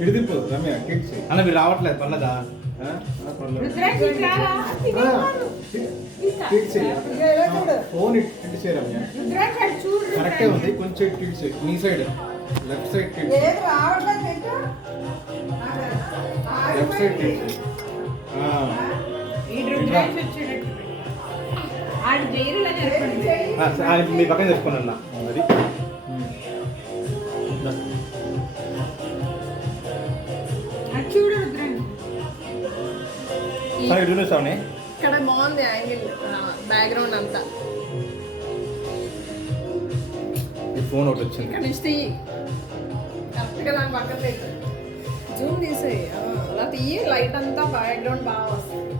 ఇడిదిప్పు Ramya kids అన్న మీరు రావట్లేదు పర్లేదా ఫోన్ ఇటు సైడ్ రమ్య కరెక్టే ఉంది కొంచెం ఇటు సైడ్ నీ side left side kids left side kids మీ పక్కన తెచ్చుకోండి అన్న అది చూపిస్తామని ఇక్కడ బాగుంది యాంగిల్ బ్యాక్గ్రౌండ్ అంతా ఈ ఫోన్ ఒకటి వచ్చింది ఇక్కడ నుంచి కరెక్ట్గా దాని పక్కన పెట్టు జూమ్ తీసేయి అలా తీయి లైట్ అంతా బ్యాక్గ్రౌండ్ బాగా వస్తుంది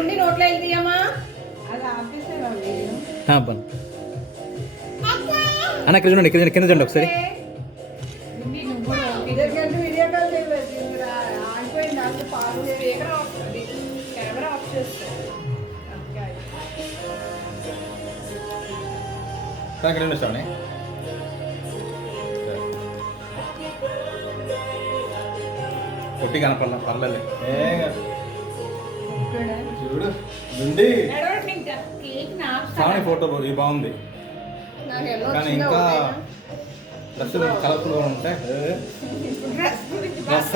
ఉండి నోట్లో వెళ్ళి తీయమ్మా అది ఆపేసారు అన్న ఇక్కడ చూడండి కింద చూడండి ఒకసారి వీడియో కాల్ చేయలేదు ఆగిపోయింది అంత పాలు కెమెరా ఆఫ్ చేస్తాను ఇక్కడ చూపిస్తామని కొట్టి కనపడ పర్లేదు చూడు నుండి శ్రావణి ఫోటో ఇది బాగుంది నాకు ఎలా కానీ ఇంకా డ్రెస్ కలర్ఫుల్గా ఉంటాయి డ్రెస్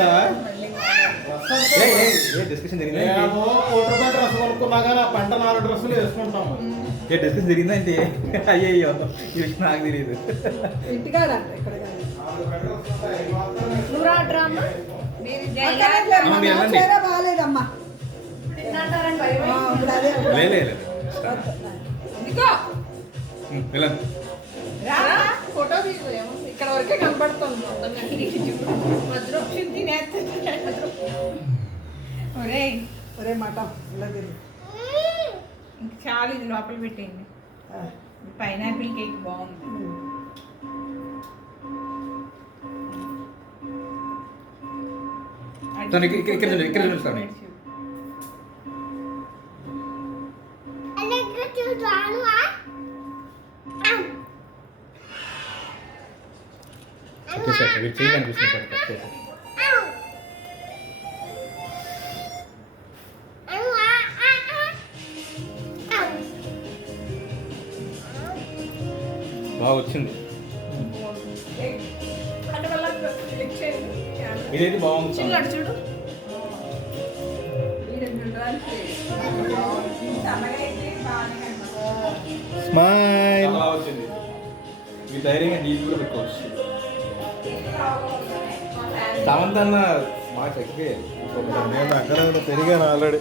డిస్కషన్ జరిగిందా ₹1 డ్రెస్ కొనుక్కున్నా కానీ ఆ పంట 4 డ్రెస్సులు వేసుకుంటాము ఏ డిస్కషన్ జరిగిందా ఏంటి అయ్యో ఈ విషయం నాకు తెలియదు ఇంటికాడ ఇక్కడ నువ్వు రాట్రా అమ్మా బాగాలేదమ్మా లేదు ఫోటో తీసుకో ఇక్కడ వరకే కనపడుతుంది ఒరే మాట చాలా ఇది లోపల పెట్టేయండి పైనాపిల్ కేక్ బాగుంది ఇక్కడ చూస్తాను చేయి కనిపిస్తుంది బాగా వచ్చింది ఇదైతే బాగుంది చూడు స్మైల్ బాగా వచ్చింది మీ ధైర్యంగా నీళ్ళు కూడా పెట్టుకోవచ్చు సమంత అన్న మా చెక్కే నేను అక్కడ పెరిగాను ఆల్రెడీ